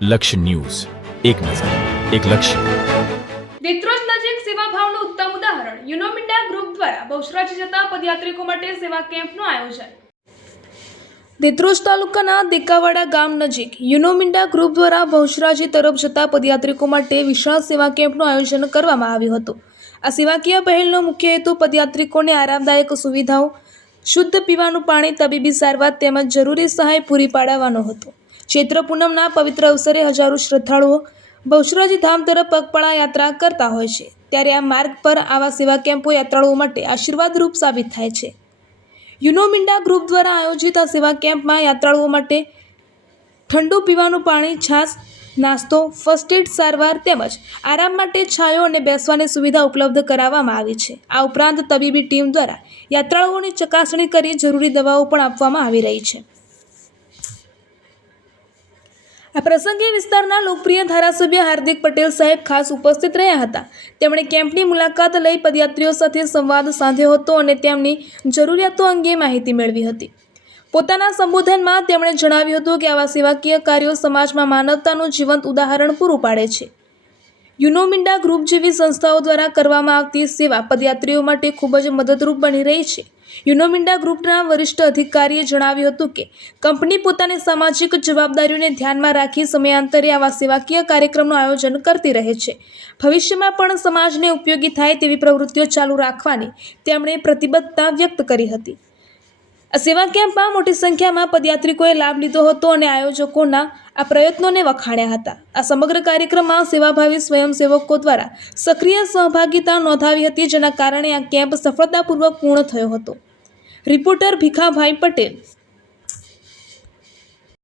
લક્ષ્ય ન્યૂઝ, એક નજર, એક લક્ષ્ય. દેત્રોજ નજીક સેવાભાવનું ઉત્તમ ઉદાહરણ. યુનોમિન્ડા ગ્રુપ દ્વારા બહુચરાજી જતા પદયાત્રિકો માટે સેવા કેમ્પનું આયોજન. દેત્રોજ તાલુકાના દેકાવાડા ગામ નજીક યુનોમિન્ડા ગ્રુપ દ્વારા બહુચરાજી તરફ જતા પદયાત્રિકો માટે વિશાળ સેવા કેમ્પનું આયોજન કરવામાં આવ્યું હતું. આ સેવાકીય પહેલનો મુખ્ય હેતુ પદયાત્રિકોને આરામદાયક સુવિધાઓ, શુદ્ધ પીવાનું પાણી, તબીબી સારવાર તેમજ જરૂરી સહાય પૂરી પાડવાનો હતો. ચૈત્ર પૂનમના પવિત્ર અવસરે હજારો શ્રદ્ધાળુઓ બહુચરાજી ધામ તરફ પગપાળા યાત્રા કરતા હોય છે, ત્યારે આ માર્ગ પર આવા સેવા કેમ્પો યાત્રાળુઓ માટે આશીર્વાદરૂપ સાબિત થાય છે. યુનોમિન્ડા ગ્રુપ દ્વારા આયોજિત આ સેવા કેમ્પમાં યાત્રાળુઓ માટે ઠંડુ પીવાનું પાણી, છાશ, નાસ્તો, ફર્સ્ટ એડ સારવાર તેમજ આરામ માટે છાંયો અને બેસવાની સુવિધા ઉપલબ્ધ કરાવવામાં આવી છે. આ ઉપરાંત તબીબી ટીમ દ્વારા યાત્રાળુઓની ચકાસણી કરી જરૂરી દવાઓ પણ આપવામાં આવી રહી છે. આ પ્રસંગે વિસ્તારના લોકપ્રિય ધારાસભ્ય હાર્દિક પટેલ સાહેબ ખાસ ઉપસ્થિત રહ્યા હતા. તેમણે કેમ્પની મુલાકાત લઈ પદયાત્રીઓ સાથે સંવાદ સાધ્યો હતો અને તેમની જરૂરિયાતો અંગે માહિતી મેળવી હતી. પોતાના સંબોધનમાં તેમણે જણાવ્યું હતું કે આવા સેવાકીય કાર્યો સમાજમાં માનવતાનું જીવંત ઉદાહરણ પૂરું પાડે છે. યુનોમિન્ડા ગ્રુપ જેવી સંસ્થાઓ દ્વારા કરવામાં આવતી સેવા પદયાત્રીઓ માટે ખૂબ જ મદદરૂપ બની રહી છે. યુનોમિન્ડા ગ્રુપના વરિષ્ઠ અધિકારીએ જણાવ્યું હતું કે કંપની પોતાની સામાજિક જવાબદારીઓને ધ્યાનમાં રાખી સમયાંતરે આવા સેવાકીય કાર્યક્રમનું આયોજન કરતી રહે છે. ભવિષ્યમાં પણ સમાજને ઉપયોગી થાય તેવી પ્રવૃત્તિઓ ચાલુ રાખવાની તેમણે પ્રતિબદ્ધતા વ્યક્ત કરી હતી. આ સેવા કેમ્પમાં મોટી સંખ્યામાં પદયાત્રિકોએ લાભ લીધો હતો અને આયોજકોના આ પ્રયત્નોને વખાણ્યા હતા. આ સમગ્ર કાર્યક્રમમાં સેવાભાવી સ્વયંસેવકો દ્વારા સક્રિય સહભાગિતા નોંધાવી હતી, જેના કારણે આ કેમ્પ સફળતાપૂર્વક પૂર્ણ થયો હતો. રિપોર્ટર ભીખાભાઈ પટેલ.